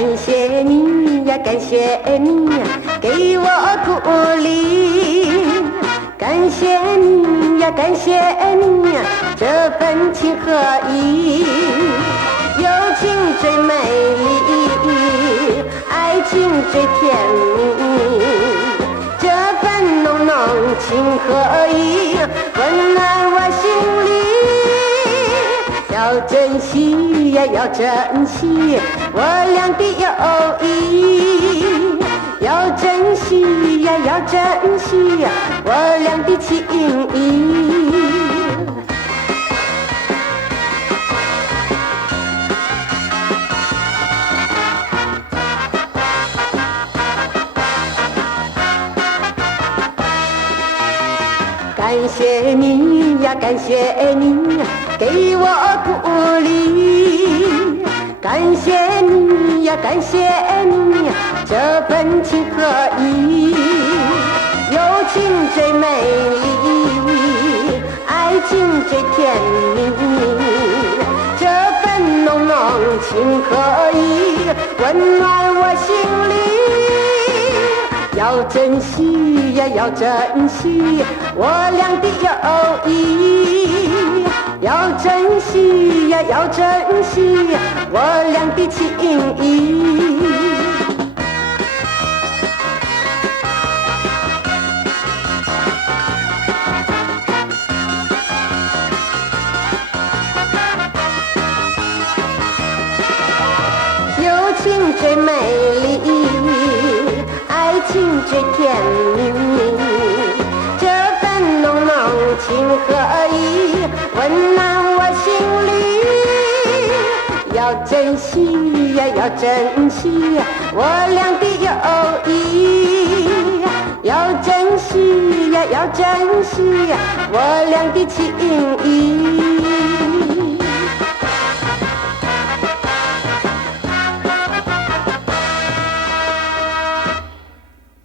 感谢你呀，感谢你呀，给我鼓励。感谢你呀，感谢你呀，这份情和意。友情最美丽，爱情最甜蜜。这份浓浓情和意，温暖我心里。要珍惜呀，要珍惜我俩的友谊。要珍惜呀，要珍惜我俩的情谊。感谢你呀，感谢你呀，给我鼓励。感谢你呀，感谢你呀，这份情和意。友情最美丽，爱情最甜蜜。这份浓浓情和意，温暖我心里。要珍惜呀，要珍惜我俩的友谊。要珍惜呀，要珍惜我俩的情谊。友情最美丽，爱情最甜蜜。这份浓浓情和意，温暖我心里。要珍惜呀，要珍惜我俩的友谊。要珍惜呀，要珍惜我俩的情谊。